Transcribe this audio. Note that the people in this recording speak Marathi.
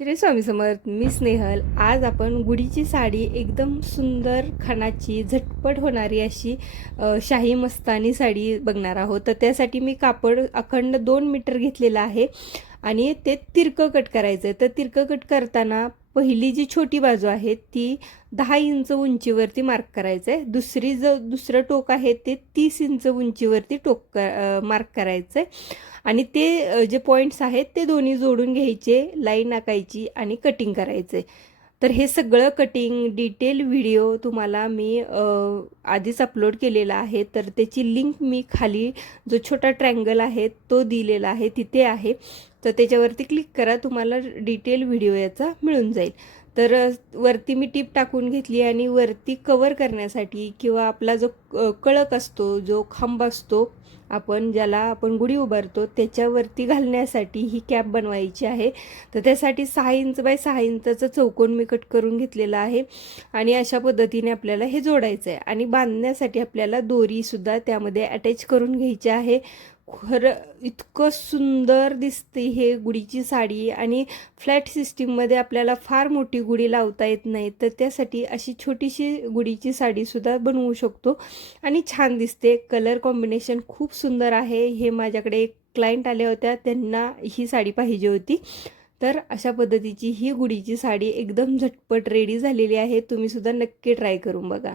श्री स्वामी समर्थ. मी स्नेहल. आज आपण गुढीची साडी एकदम सुंदर खणाची झटपट होणारी अशी शाही मस्तानी साडी बघणार आहोत. तर त्यासाठी मी कापड अखंड 2 मीटर घेतलेलं आहे आणि ते तिरकं कट करायचं आहे. तर तिरकं कट करताना पहिली जी छोटी बाजू आहे ती 10 इंच उंचीवरती मार्क करायचं आहे. दुसरं टोक आहे ते 30 इंच उंचीवरती मार्क करायचं आहे आणि ते जे पॉईंट्स आहेत ते दोन्ही जोडून घ्यायचे, लाईन आखायची आणि कटिंग करायचे. तर हे सगळं कटिंग डिटेल व्हिडिओ तुम्हाला मी आधीच अपलोड केलेला आहे. तर त्याची लिंक मी खाली जो छोटा ट्रँगल आहे तो दिलेला आहे तिथे आहे. तर त्याच्यावरती क्लिक करा, तुम्हाला डिटेल व्हिडिओ याचा मिळून जाईल. तर वरती मी टीप टाकून घेतली आणि वरती कवर करण्यासाठी किंवा आपला जो कळक असतो, जो खांब असतो, ज्याला आपण गुढी उभारतो त्याच्यावरती घालण्यासाठी ही कॅप बनवायची आहे. तर त्यासाठी 6 इंच बाय 6 इंचाचा चौकोन मी कट करून घेतलेला आहे आणि अशा पद्धतीने आपल्याला हे जोडायचं आहे. आणि बांधण्यासाठी आपल्याला दोरीसुद्धा त्यामध्ये अटॅच करून घ्यायची आहे. खरं इतकं सुंदर दिसते हे गुढीची साडी. आणि फ्लॅट सिस्टीममध्ये आपल्याला फार मोठी गुढी लावता येत नाही, तर त्यासाठी अशी छोटीशी गुढीची साडीसुद्धा बनवू शकतो आणि छान दिसते. कलर कॉम्बिनेशन खूप सुंदर आहे. हे माझ्याकडे एक क्लायंट आल्या होत्या, त्यांना ही साडी पाहिजे होती. तर अशा पद्धतीची ही गुढीची साडी एकदम झटपट रेडी झालेली आहे. तुम्हीसुद्धा नक्की ट्राय करून बघा.